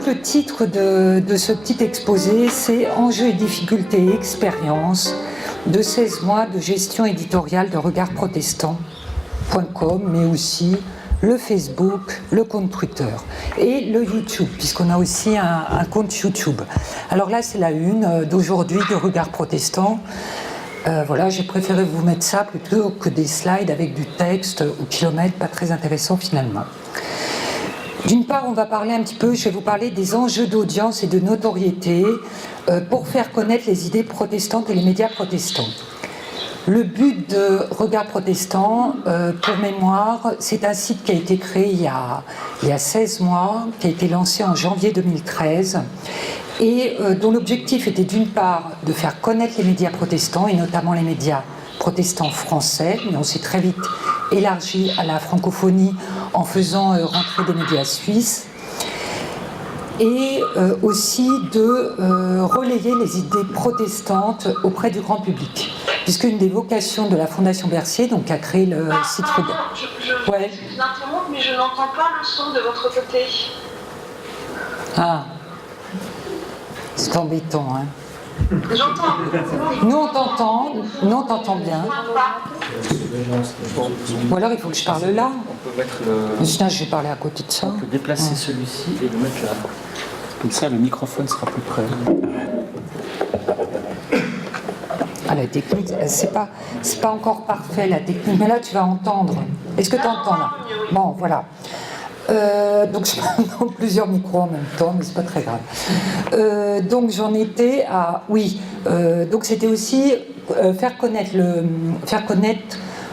Donc le titre de ce petit exposé, c'est « Enjeux et difficultés et expériences de 16 mois de gestion éditoriale de Regard Protestant.com », mais aussi le Facebook, le compte Twitter et le YouTube, puisqu'on a aussi un compte YouTube. Alors là, c'est la une d'aujourd'hui de Regard Protestant. Voilà, j'ai préféré vous mettre ça plutôt que des slides avec du texte au kilomètre, pas très intéressant finalement. D'une part, on va parler un petit peu, je vais vous parler des enjeux d'audience et de notoriété pour faire connaître les idées protestantes et les médias protestants. Le but de Regard Protestant, pour mémoire, c'est un site qui a été créé il y a 16 mois, qui a été lancé en janvier 2013, et dont l'objectif était d'une part de faire connaître les médias protestants, et notamment les médias protestants français, mais on s'est très vite élargi à la francophonie en faisant rentrer des médias suisses, et aussi de relayer les idées protestantes auprès du grand public. Puisqu'une des vocations de la Fondation Bercier, donc qui a créé le site Regard. Je vous interromps, mais je n'entends pas le son de votre côté. Ah, c'est embêtant, hein. J'entends. Nous on t'entend bien. Ou alors il faut que je parle là. On peut mettre le... Sinon je vais parler à côté de ça. On peut déplacer celui-ci et le mettre là. Comme ça, le microphone sera plus près. Ah, la technique, c'est pas encore parfait la technique, mais là tu vas entendre. Est-ce que tu entends là? Bon, voilà. Donc je prends plusieurs micros en même temps, mais c'est pas très grave. Donc j'en étais à... Oui, donc c'était aussi faire connaître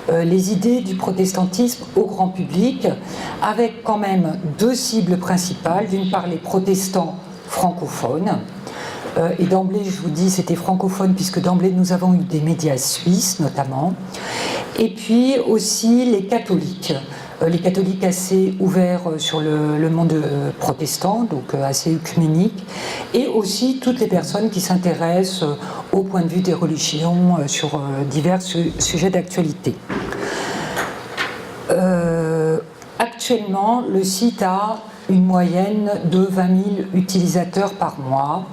les idées du protestantisme au grand public, avec quand même deux cibles principales. D'une part, les protestants francophones. Et d'emblée, je vous dis, c'était francophone, puisque d'emblée, nous avons eu des médias suisses, notamment. Et puis aussi les catholiques assez ouverts sur le monde protestant, donc assez œcuménique, et aussi toutes les personnes qui s'intéressent au point de vue des religions sur divers sujets d'actualité. Actuellement, le site a une moyenne de 20 000 utilisateurs par mois.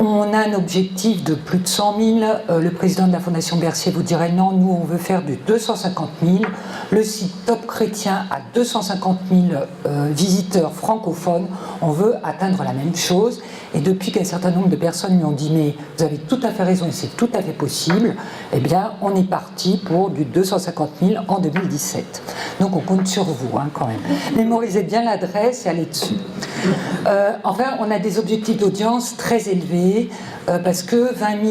On a un objectif de plus de 100 000. Le président de la Fondation Bercier vous dirait non, nous on veut faire du 250 000. Le site Top Chrétien a 250 000 visiteurs francophones. On veut atteindre la même chose. Et depuis qu'un certain nombre de personnes lui ont dit mais vous avez tout à fait raison et c'est tout à fait possible, eh bien on est parti pour du 250 000 en 2017. Donc on compte sur vous quand même. Mémorisez bien l'adresse et allez dessus. Enfin, on a des objectifs d'audience très élevés parce que 20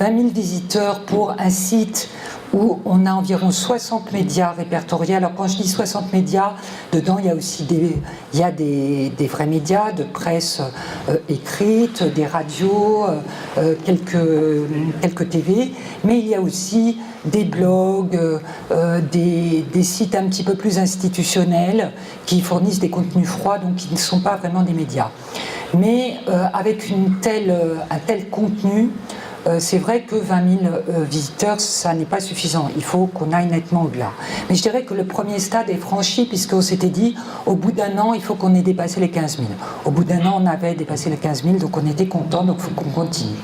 000 visiteurs pour un site où on a environ 60 médias répertoriés. Alors quand je dis 60 médias, dedans il y a aussi des vrais médias de presse écrite, des radios, quelques TV, mais il y a aussi des blogs, des sites un petit peu plus institutionnels qui fournissent des contenus froids, donc qui ne sont pas vraiment des médias. Mais avec un tel contenu, c'est vrai que 20 000 visiteurs, ça n'est pas suffisant. Il faut qu'on aille nettement au-delà. Mais je dirais que le premier stade est franchi, puisqu'on s'était dit, au bout d'un an, il faut qu'on ait dépassé les 15 000. Au bout d'un an, on avait dépassé les 15 000, donc on était content, donc il faut qu'on continue.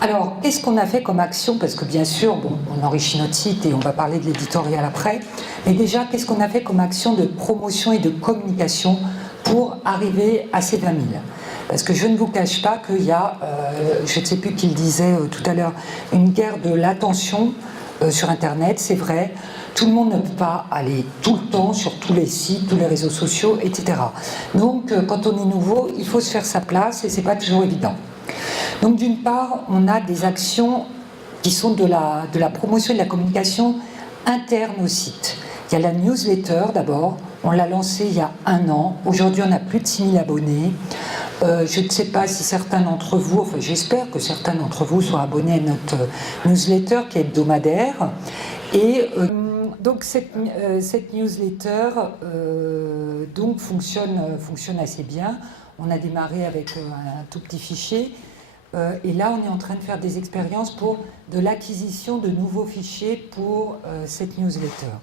Alors, qu'est-ce qu'on a fait comme action? Parce que bien sûr, on enrichit notre site et on va parler de l'éditorial après. Mais déjà, qu'est-ce qu'on a fait comme action de promotion et de communication pour arriver à ces 20 000? Parce que je ne vous cache pas qu'il y a, je ne sais plus qui le disait tout à l'heure, une guerre de l'attention sur Internet, c'est vrai. Tout le monde ne peut pas aller tout le temps sur tous les sites, tous les réseaux sociaux, etc. Donc, quand on est nouveau, il faut se faire sa place et ce n'est pas toujours évident. Donc, d'une part, on a des actions qui sont de la promotion et de la communication interne au site. Il y a la newsletter d'abord, on l'a lancée il y a 1 an. Aujourd'hui, on a plus de 6 000 abonnés. Je ne sais pas si certains d'entre vous, enfin j'espère que certains d'entre vous soient abonnés à notre newsletter qui est hebdomadaire. Et donc cette newsletter donc fonctionne assez bien. On a démarré avec un tout petit fichier. Et là, on est en train de faire des expériences pour de l'acquisition de nouveaux fichiers pour cette newsletter.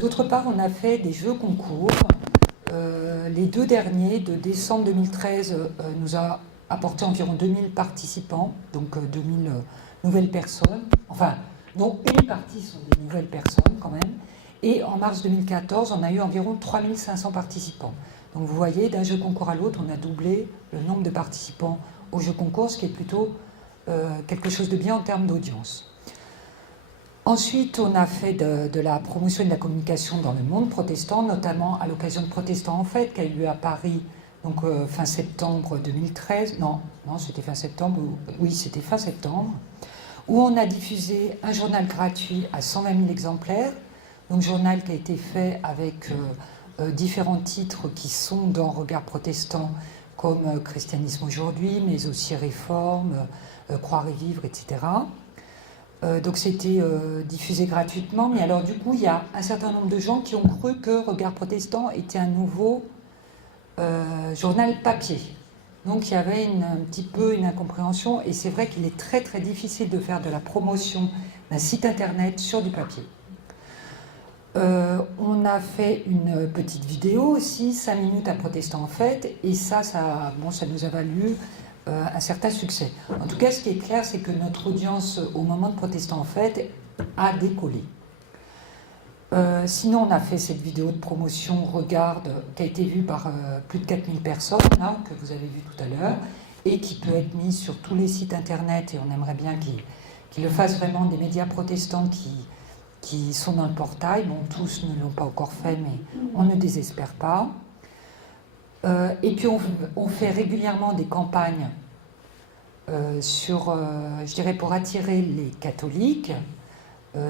D'autre part, on a fait des jeux concours les deux derniers, de décembre 2013, nous a apporté environ 2000 participants, donc 2000 nouvelles personnes. Enfin, dont une partie sont des nouvelles personnes quand même. Et en mars 2014, on a eu environ 3500 participants. Donc vous voyez, d'un jeu concours à l'autre, on a doublé le nombre de participants au jeu concours, ce qui est plutôt quelque chose de bien en termes d'audience. Ensuite, on a fait de la promotion et de la communication dans le monde protestant, notamment à l'occasion de Protestants en Fête, qui a eu lieu à Paris, donc fin septembre 2013. Non, c'était fin septembre. Oui, c'était fin septembre. Où on a diffusé un journal gratuit à 120 000 exemplaires. Donc, journal qui a été fait avec différents titres qui sont dans Regard Protestant, comme Christianisme aujourd'hui, mais aussi Réforme, Croire et Vivre, etc. Donc c'était diffusé gratuitement, mais alors du coup il y a un certain nombre de gens qui ont cru que Regard Protestant était un nouveau journal papier. Donc il y avait un petit peu une incompréhension, et c'est vrai qu'il est très très difficile de faire de la promotion d'un site internet sur du papier. On a fait une petite vidéo aussi, 5 minutes à Protestant en Fête, et ça nous a valu un certain succès. En tout cas, ce qui est clair, c'est que notre audience au moment de Protestant en Fête a décollé. Sinon, on a fait cette vidéo de promotion Regarde, qui a été vue par plus de 4000 personnes, là, que vous avez vu tout à l'heure, et qui peut être mise sur tous les sites internet, et on aimerait bien qu'ils le fassent vraiment, des médias protestants qui sont dans le portail. Bon, tous ne l'ont pas encore fait, mais on ne désespère pas. Et puis on fait régulièrement des campagnes je dirais, pour attirer les catholiques,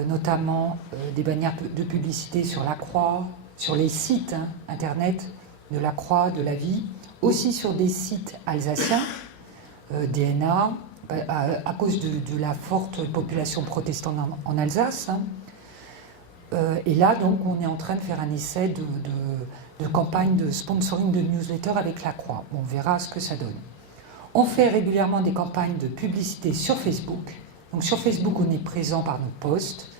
notamment des bannières de publicité sur la Croix, sur les sites internet de la Croix, de la Vie, aussi sur des sites alsaciens, DNA, à cause de la forte population protestante en Alsace. Et là, donc, on est en train de faire un essai de campagne de sponsoring de newsletter avec la Croix. On verra ce que ça donne. On fait régulièrement des campagnes de publicité sur Facebook. Donc sur Facebook, on est présent par nos posts.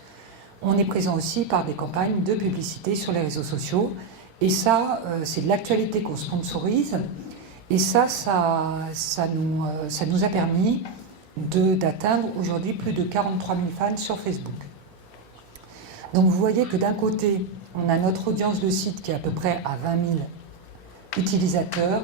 On est présent aussi par des campagnes de publicité sur les réseaux sociaux. Et ça, c'est de l'actualité qu'on sponsorise. Et ça nous a permis d'atteindre aujourd'hui plus de 43 000 fans sur Facebook. Donc vous voyez que d'un côté, on a notre audience de site qui est à peu près à 20 000 utilisateurs,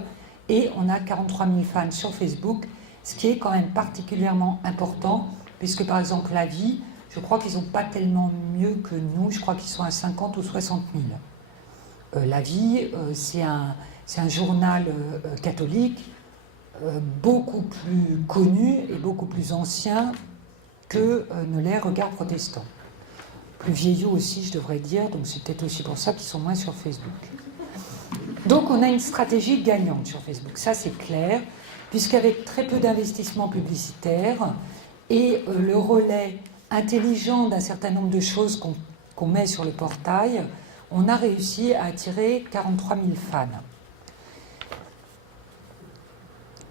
et on a 43 000 fans sur Facebook, ce qui est quand même particulièrement important, puisque par exemple La Vie, je crois qu'ils n'ont pas tellement mieux que nous, je crois qu'ils sont à 50 ou 60 000. La Vie, c'est un journal catholique beaucoup plus connu et beaucoup plus ancien que ne l'est Regard Protestant. Plus vieillot aussi, je devrais dire, donc c'est peut-être aussi pour ça qu'ils sont moins sur Facebook. Donc on a une stratégie gagnante sur Facebook, ça c'est clair, puisqu'avec très peu d'investissements publicitaires et le relais intelligent d'un certain nombre de choses qu'on met sur le portail, on a réussi à attirer 43 000 fans.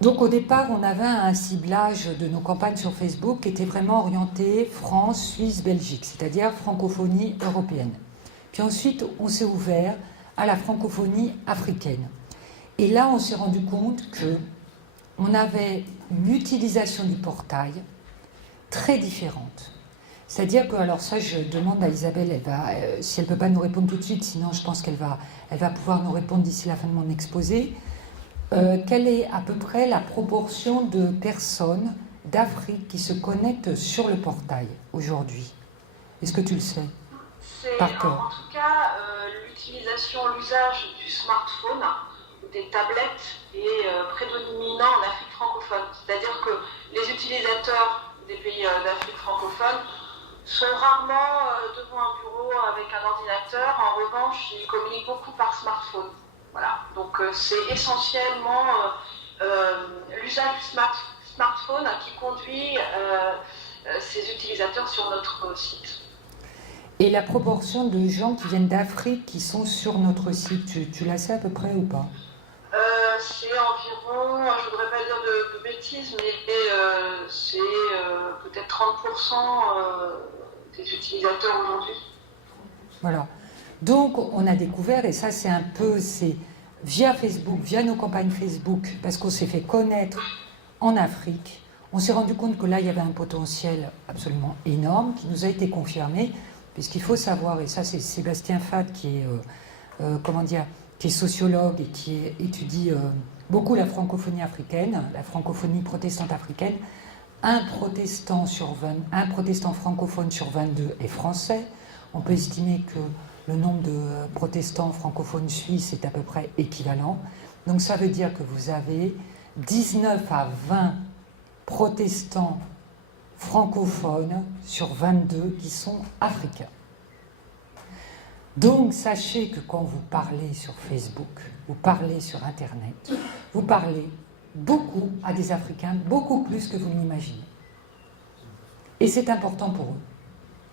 Donc au départ, on avait un ciblage de nos campagnes sur Facebook qui était vraiment orienté France, Suisse, Belgique, c'est-à-dire francophonie européenne. Puis ensuite, on s'est ouvert à la francophonie africaine. Et là, on s'est rendu compte qu'on avait une utilisation du portail très différente. C'est-à-dire que, alors ça, je demande à Isabelle, si elle ne peut pas nous répondre tout de suite, sinon je pense qu'elle va pouvoir nous répondre d'ici la fin de mon exposé. Quelle est à peu près la proportion de personnes d'Afrique qui se connectent sur le portail aujourd'hui? Est-ce que tu le sais? En tout cas, l'usage du smartphone, des tablettes est prédominant en Afrique francophone. C'est-à-dire que les utilisateurs des pays d'Afrique francophone sont rarement devant un bureau avec un ordinateur. En revanche, ils communiquent beaucoup par smartphone. Voilà. Donc c'est essentiellement l'usage du smartphone qui conduit ces utilisateurs sur notre site. Et la proportion de gens qui viennent d'Afrique qui sont sur notre site, tu la sais à peu près ou pas? C'est environ, je ne voudrais pas dire de bêtises, mais c'est peut-être 30% des utilisateurs aujourd'hui. Voilà. Donc on a découvert, et ça c'est un peu, via Facebook, via nos campagnes Facebook, parce qu'on s'est fait connaître en Afrique, on s'est rendu compte que là, il y avait un potentiel absolument énorme qui nous a été confirmé, puisqu'il faut savoir, et ça c'est Sébastien Fad qui est, qui est sociologue et qui étudie beaucoup la francophonie africaine, la francophonie protestante africaine. Un protestant francophone sur 22 est français. On peut estimer que le nombre de protestants francophones suisses est à peu près équivalent. Donc ça veut dire que vous avez 19 à 20 protestants francophones sur 22 qui sont africains. Donc sachez que quand vous parlez sur Facebook, vous parlez sur Internet, vous parlez beaucoup à des Africains, beaucoup plus que vous ne l'imaginez. Et c'est important pour eux.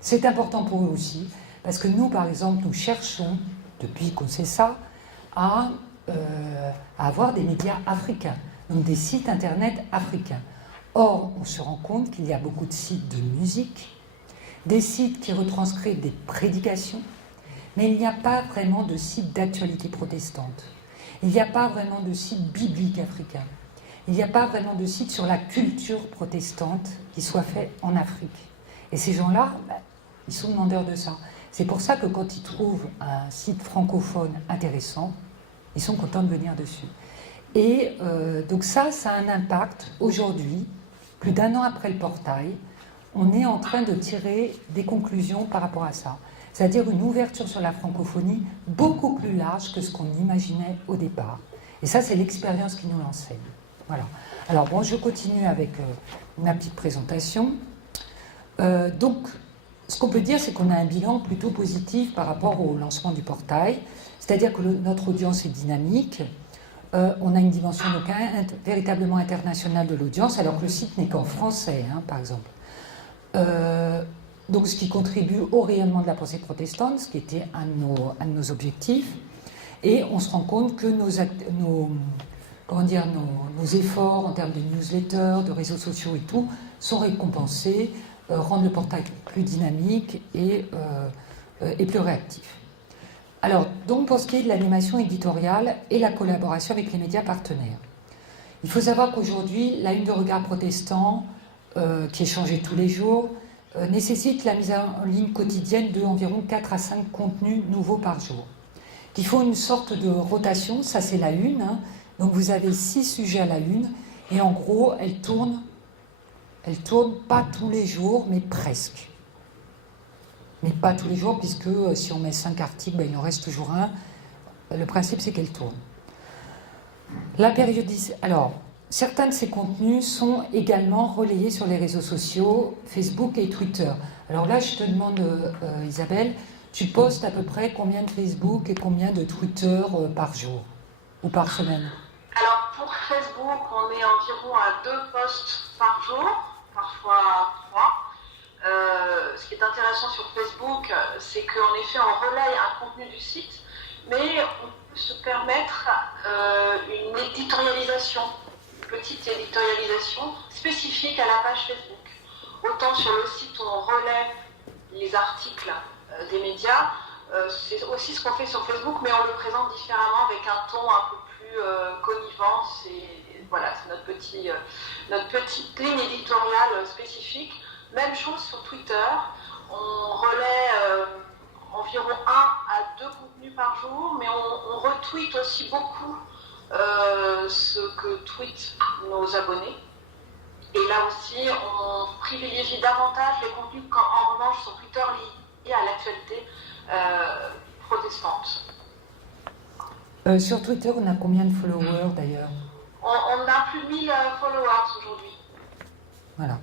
C'est important pour eux aussi, parce que nous, par exemple, nous cherchons, depuis qu'on sait ça, à avoir des médias africains, donc des sites Internet africains. Or, on se rend compte qu'il y a beaucoup de sites de musique, des sites qui retranscrivent des prédications, mais il n'y a pas vraiment de site d'actualité protestante. Il n'y a pas vraiment de site biblique africain. Il n'y a pas vraiment de site sur la culture protestante qui soit fait en Afrique. Et ces gens-là, ils sont demandeurs de ça. C'est pour ça que quand ils trouvent un site francophone intéressant, ils sont contents de venir dessus. Et donc ça a un impact aujourd'hui, plus d'1 an après le portail, on est en train de tirer des conclusions par rapport à ça. C'est-à-dire une ouverture sur la francophonie beaucoup plus large que ce qu'on imaginait au départ. Et ça, c'est l'expérience qui nous l'enseigne. Voilà. Alors bon, je continue avec ma petite présentation. Donc, ce qu'on peut dire, c'est qu'on a un bilan plutôt positif par rapport au lancement du portail. C'est-à-dire que notre audience est dynamique. On a une dimension donc, véritablement internationale de l'audience, alors que le site n'est qu'en français, hein, par exemple. Donc, ce qui contribue au rayonnement de la pensée protestante, ce qui était un de nos objectifs. Et on se rend compte que nos efforts en termes de newsletters, de réseaux sociaux et tout, sont récompensés, rendent le portail plus dynamique et plus réactif. Alors, donc pour ce qui est de l'animation éditoriale et la collaboration avec les médias partenaires, il faut savoir qu'aujourd'hui, la une de Regard Protestant, qui est changée tous les jours, nécessite la mise en ligne quotidienne de environ 4 à 5 contenus nouveaux par jour, qui font une sorte de rotation. Ça, c'est la une, hein. Donc vous avez 6 sujets à la une, et en gros, elle tourne pas tous les jours, mais presque. Mais pas tous les jours, puisque si on met 5 articles, il en reste toujours un. Le principe, c'est qu'elle tourne. La périodicité. Alors, certains de ces contenus sont également relayés sur les réseaux sociaux, Facebook et Twitter. Alors là, je te demande, Isabelle, tu postes à peu près combien de Facebook et combien de Twitter par jour ou par semaine? Alors pour Facebook, on est environ à 2 posts par jour, parfois 3. Ce qui est intéressant sur Facebook, c'est qu'en effet, on relaye un contenu du site, mais on peut se permettre une éditorialisation, une petite éditorialisation spécifique à la page Facebook. Autant sur le site où on relaie les articles des médias, c'est aussi ce qu'on fait sur Facebook, mais on le présente différemment avec un ton un peu plus connivant. Voilà, c'est notre petite ligne éditoriale spécifique. Même chose sur Twitter, on relaie environ 1 à 2 contenus par jour, mais on retweet aussi beaucoup ce que tweetent nos abonnés. Et là aussi, on privilégie davantage les contenus en revanche sur Twitter liés à l'actualité protestante. Sur Twitter, on a combien de followers d'ailleurs? On a plus de 1000 followers aujourd'hui. Voilà.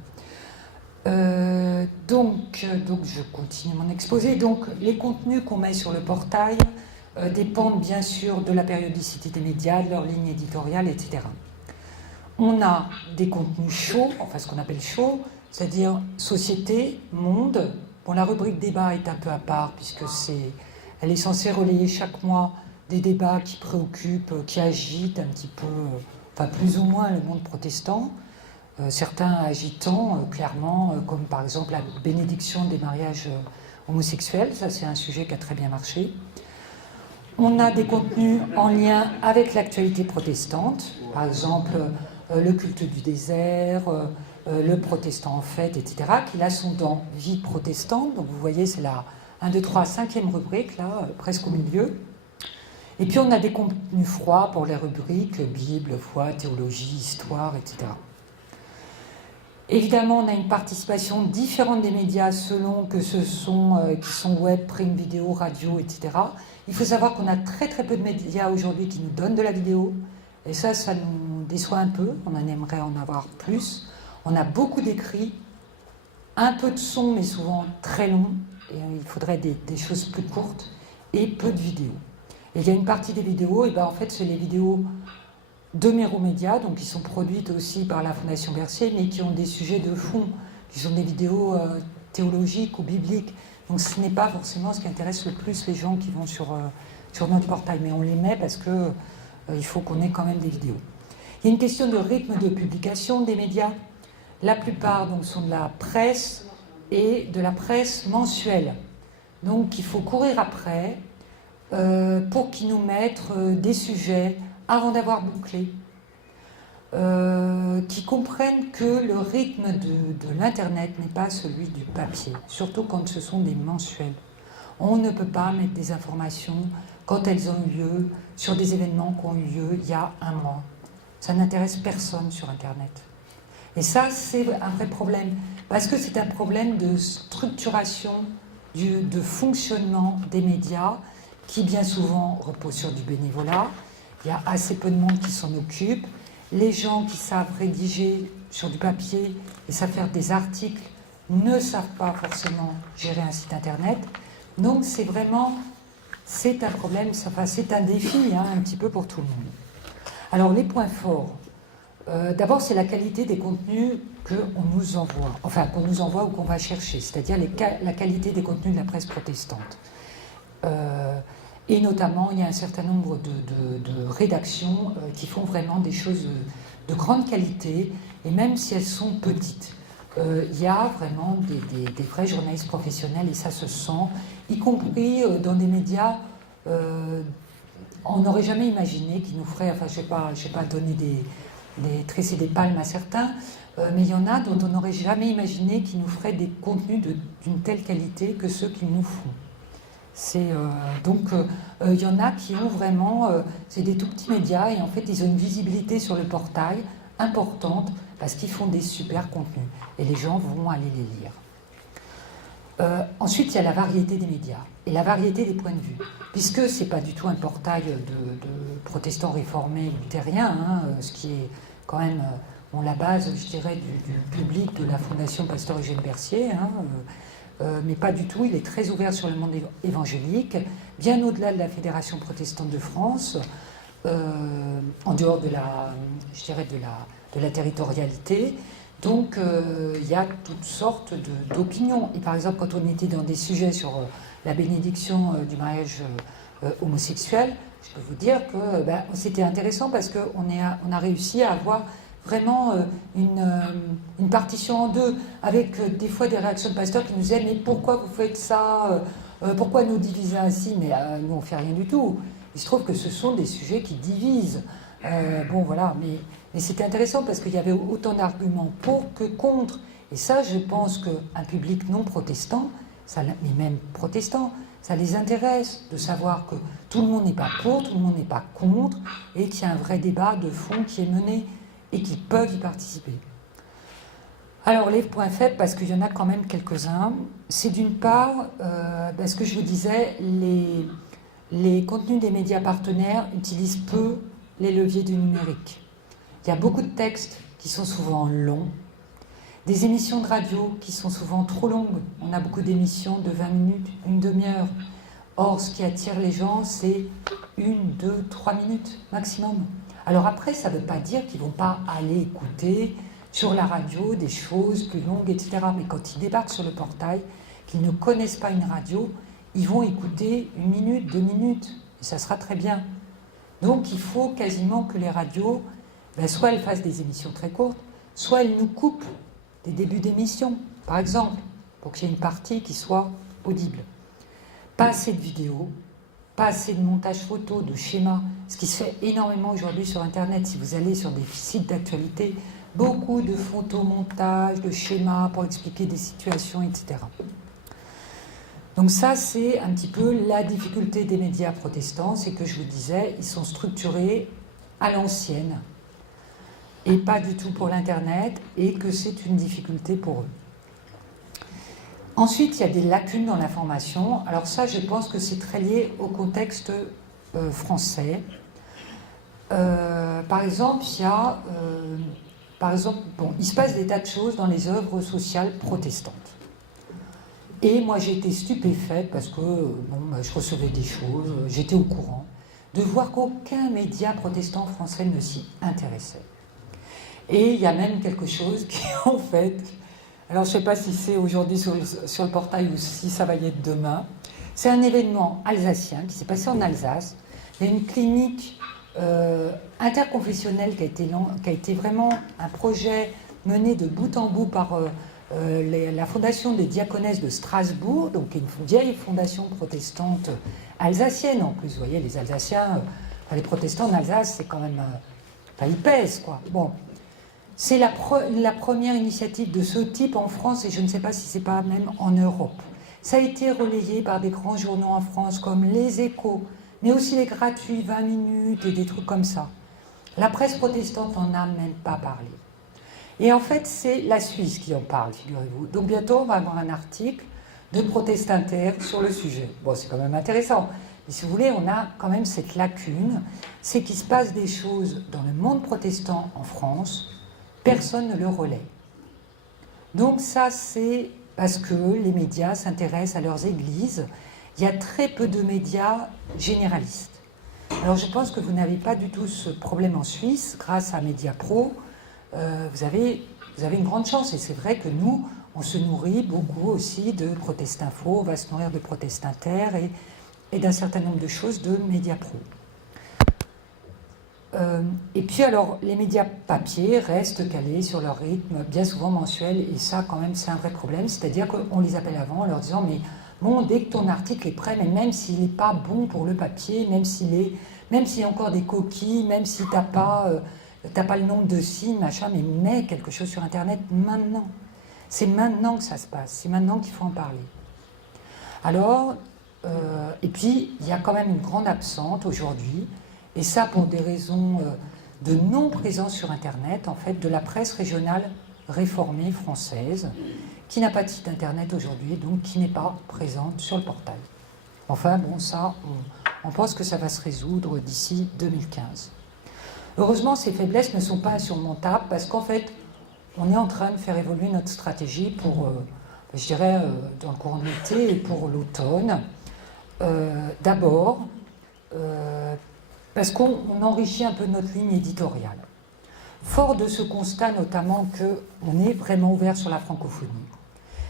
Donc, je continue mon exposé. Donc, les contenus qu'on met sur le portail dépendent bien sûr de la périodicité des médias, de leur ligne éditoriale, etc. On a des contenus chauds, enfin ce qu'on appelle chauds, c'est-à-dire société, monde. Bon, la rubrique débat est un peu à part puisque elle est censée relayer chaque mois des débats qui préoccupent, qui agitent un petit peu, enfin plus ou moins le monde protestant. Certains agitant clairement, comme par exemple la bénédiction des mariages homosexuels, ça c'est un sujet qui a très bien marché. On a des contenus en lien avec l'actualité protestante, par exemple le culte du désert, le protestant en fête, etc., qui là sont dans vie protestante. Donc vous voyez, c'est la 1, 2, 3, 5e rubrique, là, presque au milieu. Et puis on a des contenus froids pour les rubriques Bible, foi, théologie, histoire, etc. Évidemment, on a une participation différente des médias selon que ce sont qui sont web, print, vidéo, radio, etc. Il faut savoir qu'on a très très peu de médias aujourd'hui qui nous donnent de la vidéo. Et ça nous déçoit un peu. On en aimerait en avoir plus. On a beaucoup d'écrits, un peu de son, mais souvent très long. Et il faudrait des choses plus courtes et peu de vidéos. Et il y a une partie des vidéos, et ben en fait, c'est les vidéos de Méromédia, donc qui sont produites aussi par la Fondation Bercier, mais qui ont des sujets de fond, qui sont des vidéos théologiques ou bibliques. Donc ce n'est pas forcément ce qui intéresse le plus les gens qui vont sur notre portail, mais on les met parce que il faut qu'on ait quand même des vidéos. Il y a une question de rythme de publication des médias. La plupart donc, sont de la presse et de la presse mensuelle. Donc il faut courir après pour qu'ils nous mettent des sujets avant d'avoir bouclé, qui comprennent que le rythme de l'Internet n'est pas celui du papier, surtout quand ce sont des mensuels. On ne peut pas mettre des informations quand elles ont eu lieu sur des événements qui ont eu lieu il y a un mois. Ça n'intéresse personne sur Internet. Et ça, c'est un vrai problème, parce que c'est un problème de structuration, de fonctionnement des médias, qui bien souvent repose sur du bénévolat. Il y a assez peu de monde qui s'en occupe. Les gens qui savent rédiger sur du papier et savent faire des articles ne savent pas forcément gérer un site internet. Donc c'est un problème, c'est un défi un petit peu pour tout le monde. Alors les points forts. D'abord, c'est la qualité des contenus qu'on nous envoie, ou qu'on va chercher, c'est-à-dire la qualité des contenus de la presse protestante. Et notamment, il y a un certain nombre de rédactions qui font vraiment des choses de grande qualité, et même si elles sont petites. Il y a vraiment des vrais journalistes professionnels, et ça se sent, y compris dans des médias. On n'aurait jamais imaginé qu'ils nous feraient, enfin je vais pas donner tresser des palmes à certains, mais il y en a dont on n'aurait jamais imaginé qu'ils nous feraient des contenus d'une telle qualité que ceux qu'ils nous font. Donc, il y en a qui ont vraiment, c'est des tout petits médias, et en fait, ils ont une visibilité sur le portail importante parce qu'ils font des super contenus et les gens vont aller les lire. Ensuite, il y a la variété des médias et la variété des points de vue, puisque c'est pas du tout un portail de protestants réformés ou luthériens, ce qui est quand même la base, je dirais, du public de la Fondation Pasteur Eugène Bercier. Mais pas du tout, il est très ouvert sur le monde évangélique, bien au-delà de la Fédération protestante de France, en dehors de la territorialité. Donc il y a toutes sortes d'opinions. Et par exemple, quand on était dans des sujets sur la bénédiction du mariage homosexuel, je peux vous dire que c'était intéressant parce qu'on a réussi à avoir vraiment une partition en deux, avec des fois des réactions de pasteurs qui nous disaient « Mais pourquoi vous faites ça Pourquoi nous diviser ainsi ?» Mais nous, on ne fait rien du tout. Il se trouve que ce sont des sujets qui divisent. Mais c'était intéressant parce qu'il y avait autant d'arguments pour que contre. Et ça, je pense qu'un public non protestant, mais même protestant, ça les intéresse de savoir que tout le monde n'est pas pour, tout le monde n'est pas contre, et qu'il y a un vrai débat de fond qui est mené, et qui peuvent y participer. Alors les points faibles, parce qu'il y en a quand même quelques-uns, c'est d'une part, ce que je vous disais, les contenus des médias partenaires utilisent peu les leviers du numérique. Il y a beaucoup de textes qui sont souvent longs, des émissions de radio qui sont souvent trop longues. On a beaucoup d'émissions de 20 minutes, une demi-heure. Or, ce qui attire les gens, c'est 1, 2, 3 minutes maximum. Alors après, ça ne veut pas dire qu'ils ne vont pas aller écouter sur la radio des choses plus longues, etc. Mais quand ils débarquent sur le portail, qu'ils ne connaissent pas une radio, ils vont écouter 1 minute, 2 minutes, et ça sera très bien. Donc il faut quasiment que les radios, soit elles fassent des émissions très courtes, soit elles nous coupent des débuts d'émissions, par exemple, pour qu'il y ait une partie qui soit audible. Pas assez de vidéos, pas assez de montage photo, de schémas, ce qui se fait énormément aujourd'hui sur Internet. Si vous allez sur des sites d'actualité, beaucoup de photomontages, de schémas pour expliquer des situations, etc. Donc ça, c'est un petit peu la difficulté des médias protestants, c'est que je vous disais, ils sont structurés à l'ancienne et pas du tout pour l'Internet, et que c'est une difficulté pour eux. Ensuite, il y a des lacunes dans l'information. Alors ça, je pense que c'est très lié au contexte français. Par exemple, il se passe des tas de choses dans les œuvres sociales protestantes. Et moi, j'ai été stupéfaite parce que je recevais des choses, j'étais au courant, de voir qu'aucun média protestant français ne s'y intéressait. Et il y a même quelque chose qui, en fait, alors je ne sais pas si c'est aujourd'hui sur le portail ou si ça va y être demain, c'est un événement alsacien qui s'est passé en Alsace. Il y a une clinique interconfessionnelle qui a été vraiment un projet mené de bout en bout par la Fondation des Diaconesses de Strasbourg, donc une vieille fondation protestante alsacienne en plus. Vous voyez, les Alsaciens, les protestants en Alsace, c'est quand même... ils pèsent, quoi. Bon. C'est la première initiative de ce type en France, et je ne sais pas si c'est pas même en Europe. Ça a été relayé par des grands journaux en France comme Les Échos, mais aussi les gratuits 20 minutes et des trucs comme ça. La presse protestante n'en a même pas parlé. Et en fait, c'est la Suisse qui en parle, figurez-vous. Donc bientôt, on va avoir un article de Protestinter sur le sujet. Bon, c'est quand même intéressant. Mais si vous voulez, on a quand même cette lacune, c'est qu'il se passe des choses dans le monde protestant en France, personne ne le relaie. Donc ça, c'est parce que les médias s'intéressent à leurs églises. Il y a très peu de médias généralistes. Alors je pense que vous n'avez pas du tout ce problème en Suisse. Grâce à Mediapro, vous avez une grande chance. Et c'est vrai que nous, on se nourrit beaucoup aussi de Protestinfo, on va se nourrir de Protestinter et d'un certain nombre de choses de Mediapro. Et puis alors, les médias papier restent calés sur leur rythme, bien souvent mensuel, et ça quand même c'est un vrai problème, c'est-à-dire qu'on les appelle avant en leur disant mais bon, dès que ton article est prêt, mais même s'il n'est pas bon pour le papier, même s'il y a encore des coquilles, même si t'as pas le nombre de signes, machin, mais mets quelque chose sur Internet maintenant. C'est maintenant que ça se passe, c'est maintenant qu'il faut en parler. Alors, et puis il y a quand même une grande absente aujourd'hui. Et ça, pour des raisons de non-présence sur Internet, en fait, de la presse régionale réformée française, qui n'a pas de site Internet aujourd'hui, donc qui n'est pas présente sur le portail. Enfin, bon, ça, on pense que ça va se résoudre d'ici 2015. Heureusement, ces faiblesses ne sont pas insurmontables, parce qu'en fait, on est en train de faire évoluer notre stratégie pour, je dirais, dans le courant de l'été et pour l'automne. D'abord, parce qu'on enrichit un peu notre ligne éditoriale. Fort de ce constat notamment qu'on est vraiment ouvert sur la francophonie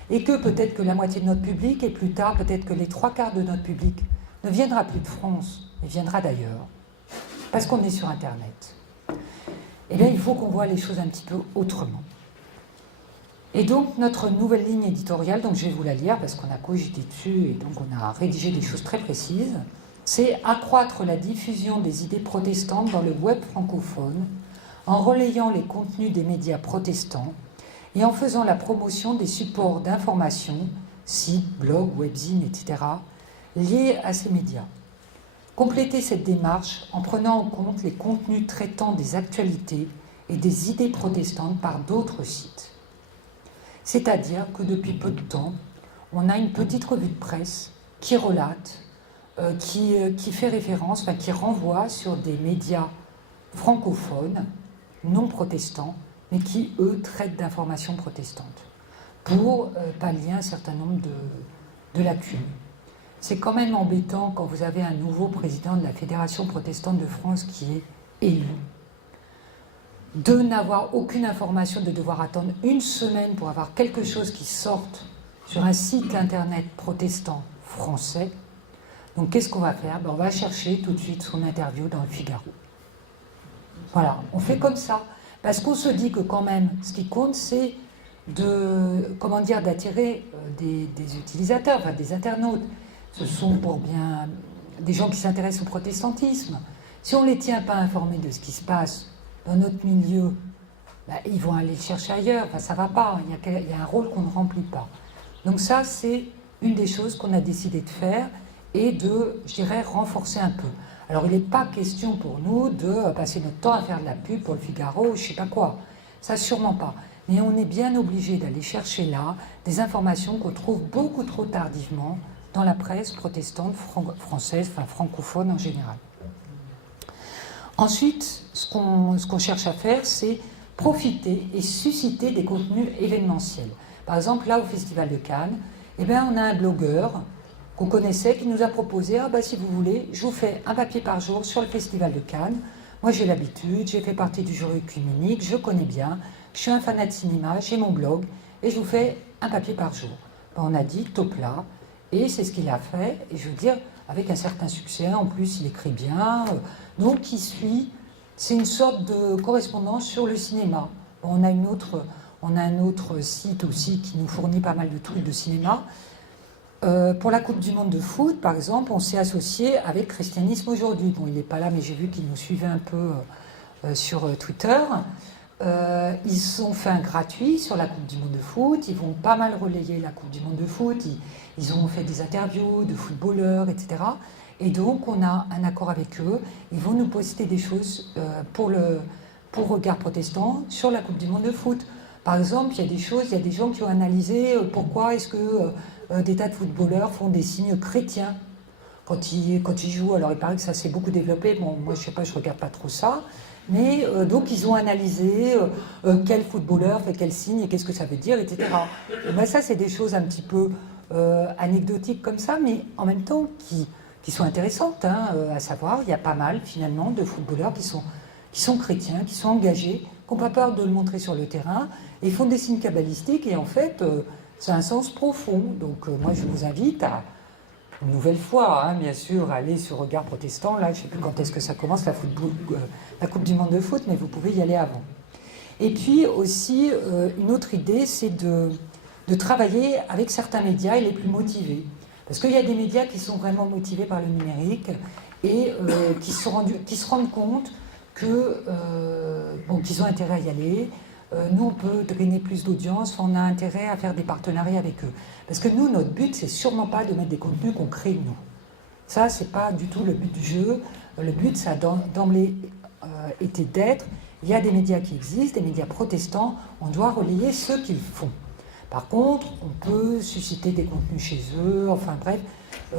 et que peut-être que la moitié de notre public et plus tard peut-être que les 3/4 de notre public ne viendra plus de France, mais viendra d'ailleurs, parce qu'on est sur Internet. Eh bien, il faut qu'on voit les choses un petit peu autrement. Et donc, notre nouvelle ligne éditoriale, donc je vais vous la lire parce qu'on a cogité dessus et donc on a rédigé des choses très précises, c'est accroître la diffusion des idées protestantes dans le web francophone en relayant les contenus des médias protestants et en faisant la promotion des supports d'information, sites, blogs, webzines, etc., liés à ces médias. Compléter cette démarche en prenant en compte les contenus traitant des actualités et des idées protestantes par d'autres sites. C'est-à-dire que depuis peu de temps, on a une petite revue de presse qui relate, qui fait référence, enfin qui renvoie sur des médias francophones, non protestants, mais qui, eux, traitent d'informations protestantes, pour pallier un certain nombre de lacunes. C'est quand même embêtant quand vous avez un nouveau président de la Fédération protestante de France qui est élu, de n'avoir aucune information, de devoir attendre une semaine pour avoir quelque chose qui sorte sur un site internet protestant français. Donc qu'est-ce qu'on va faire? On va chercher tout de suite son interview dans le Figaro. Voilà, on fait comme ça. Parce qu'on se dit que quand même, ce qui compte, c'est d'attirer des utilisateurs, enfin des internautes. Ce sont pour bien des gens qui s'intéressent au protestantisme. Si on ne les tient pas informés de ce qui se passe dans notre milieu, ils vont aller le chercher ailleurs. Enfin, ça ne va pas. Il y a un rôle qu'on ne remplit pas. Donc ça, c'est une des choses qu'on a décidé de faire et de, je dirais, renforcer un peu. Alors, il n'est pas question pour nous de passer notre temps à faire de la pub pour le Figaro ou je ne sais pas quoi. Ça, sûrement pas. Mais on est bien obligé d'aller chercher là des informations qu'on trouve beaucoup trop tardivement dans la presse protestante française, enfin francophone en général. Ensuite, ce qu'on cherche à faire, c'est profiter et susciter des contenus événementiels. Par exemple, là, au Festival de Cannes, on a un blogueur qu'on connaissait qui nous a proposé « si vous voulez, je vous fais un papier par jour sur le Festival de Cannes. Moi, j'ai l'habitude, j'ai fait partie du jury œcuménique, je connais bien, je suis un fanat de cinéma, j'ai mon blog, et je vous fais un papier par jour. » On a dit « top là », et c'est ce qu'il a fait, et je veux dire, avec un certain succès, en plus il écrit bien, donc il suit, c'est une sorte de correspondance sur le cinéma. On a un autre site aussi qui nous fournit pas mal de trucs de cinéma. Pour la Coupe du Monde de foot, par exemple, on s'est associé avec Christianisme Aujourd'hui. Bon, il n'est pas là, mais j'ai vu qu'il nous suivait un peu sur Twitter. Ils ont fait un gratuit sur la Coupe du Monde de foot. Ils vont pas mal relayer la Coupe du Monde de foot. Ils ont fait des interviews de footballeurs, etc. Et donc, on a un accord avec eux. Ils vont nous poster des choses pour Regard Protestant sur la Coupe du Monde de foot. Par exemple, il y a des gens qui ont analysé pourquoi est-ce que des tas de footballeurs font des signes chrétiens quand ils jouent. Alors, il paraît que ça s'est beaucoup développé. Bon, moi, je sais pas, je regarde pas trop ça. Mais donc, ils ont analysé quel footballeur fait quel signe et qu'est-ce que ça veut dire, etc. Et ça, c'est des choses un petit peu anecdotiques comme ça, mais en même temps qui sont intéressantes, à savoir, il y a pas mal, finalement, de footballeurs qui sont chrétiens, qui sont engagés, qui n'ont pas peur de le montrer sur le terrain, et ils font des signes kabbalistiques, et en fait, c'est un sens profond. Donc, moi, je vous invite à, une nouvelle fois, bien sûr, à aller sur Regard Protestant. Là, je ne sais plus quand est-ce que ça commence, la Coupe du Monde de foot, mais vous pouvez y aller avant. Et puis aussi, une autre idée, c'est de travailler avec certains médias et les plus motivés. Parce qu'il y a des médias qui sont vraiment motivés par le numérique et qui se rendent compte qu'ils ont intérêt à y aller. Nous, on peut drainer plus d'audience, on a intérêt à faire des partenariats avec eux. Parce que nous, notre but, c'est sûrement pas de mettre des contenus qu'on crée nous. Ça, c'est pas du tout le but du jeu. Le but, ça a d'emblée été d'être. Il y a des médias qui existent, des médias protestants, on doit relayer ce qu'ils font. Par contre, on peut susciter des contenus chez eux, enfin bref,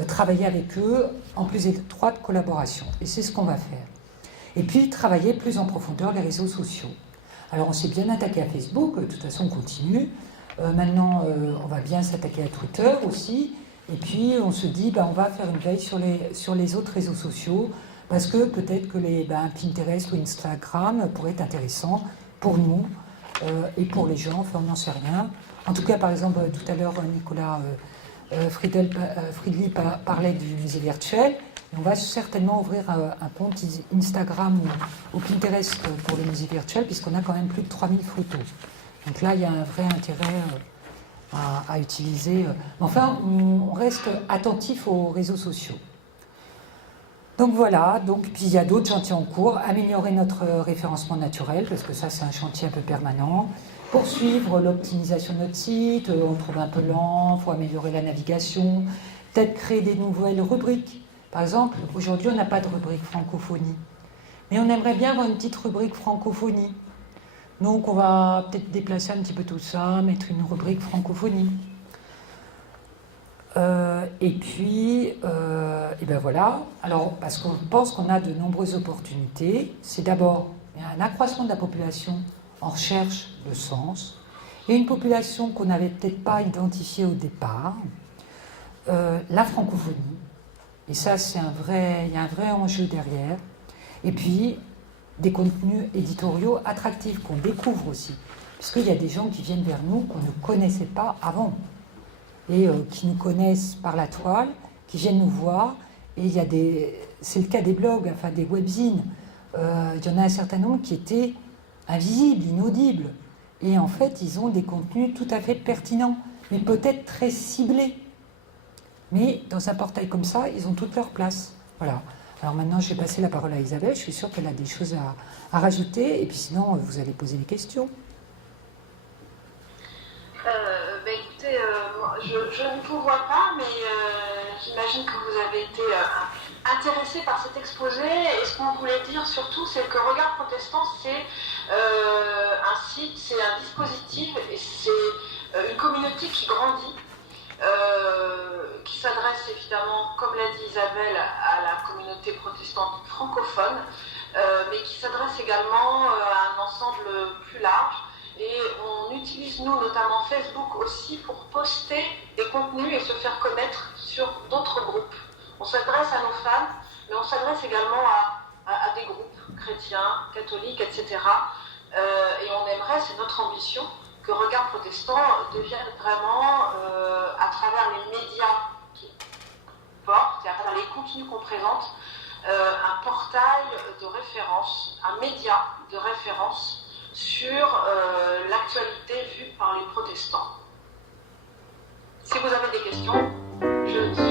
travailler avec eux en plus étroite collaboration. Et c'est ce qu'on va faire. Et puis, travailler plus en profondeur les réseaux sociaux. Alors, on s'est bien attaqué à Facebook, de toute façon, on continue. Maintenant, on va bien s'attaquer à Twitter aussi. Et puis, on se dit, on va faire une veille sur les autres réseaux sociaux, parce que peut-être que Pinterest ou Instagram pourraient être intéressants pour nous et pour les gens, enfin, on n'en sait rien. En tout cas, par exemple, tout à l'heure, Nicolas Friedli parlait du musée virtuel. On va certainement ouvrir un compte Instagram ou Pinterest pour le musée virtuel, puisqu'on a quand même plus de 3000 photos. Donc là, il y a un vrai intérêt à utiliser. Enfin, on reste attentif aux réseaux sociaux. Donc voilà, puis il y a d'autres chantiers en cours. Améliorer notre référencement naturel, parce que ça, c'est un chantier un peu permanent. Poursuivre l'optimisation de notre site, on trouve un peu lent, il faut améliorer la navigation. Peut-être créer des nouvelles rubriques. Par exemple, aujourd'hui, on n'a pas de rubrique francophonie. Mais on aimerait bien avoir une petite rubrique francophonie. Donc, on va peut-être déplacer un petit peu tout ça, mettre une rubrique francophonie. Et puis voilà. Alors, parce qu'on pense qu'on a de nombreuses opportunités. C'est d'abord un accroissement de la population en recherche de sens, et une population qu'on n'avait peut-être pas identifiée au départ, la francophonie. Et ça, il y a un vrai enjeu derrière. Et puis, des contenus éditoriaux attractifs qu'on découvre aussi. Parce qu'il y a des gens qui viennent vers nous qu'on ne connaissait pas avant. Et qui nous connaissent par la toile, qui viennent nous voir. Et c'est le cas des blogs, enfin des webzines. Il y en a un certain nombre qui étaient invisibles, inaudibles. Et en fait, ils ont des contenus tout à fait pertinents, mais peut-être très ciblés. Mais dans un portail comme ça, ils ont toute leur place. Voilà. Alors maintenant, je vais passer la parole à Isabelle. Je suis sûre qu'elle a des choses à rajouter. Et puis sinon, vous allez poser des questions. Écoutez, je ne vous vois pas, mais j'imagine que vous avez été intéressé par cet exposé. Et ce qu'on voulait dire surtout, c'est que Regard Protestant, c'est un site, c'est un dispositif et c'est une communauté qui grandit, qui s'adresse évidemment, comme l'a dit Isabelle, à la communauté protestante francophone, mais qui s'adresse également à un ensemble plus large. Et on utilise, nous, notamment Facebook aussi, pour poster des contenus et se faire connaître sur d'autres groupes. On s'adresse à nos fans, mais on s'adresse également à des groupes chrétiens, catholiques, etc. Et on aimerait, c'est notre ambition, que Regard Protestant devienne vraiment, à travers les médias qui portent, et à travers les contenus qu'on présente, un portail de référence, un média de référence sur l'actualité vue par les protestants. Si vous avez des questions, je suis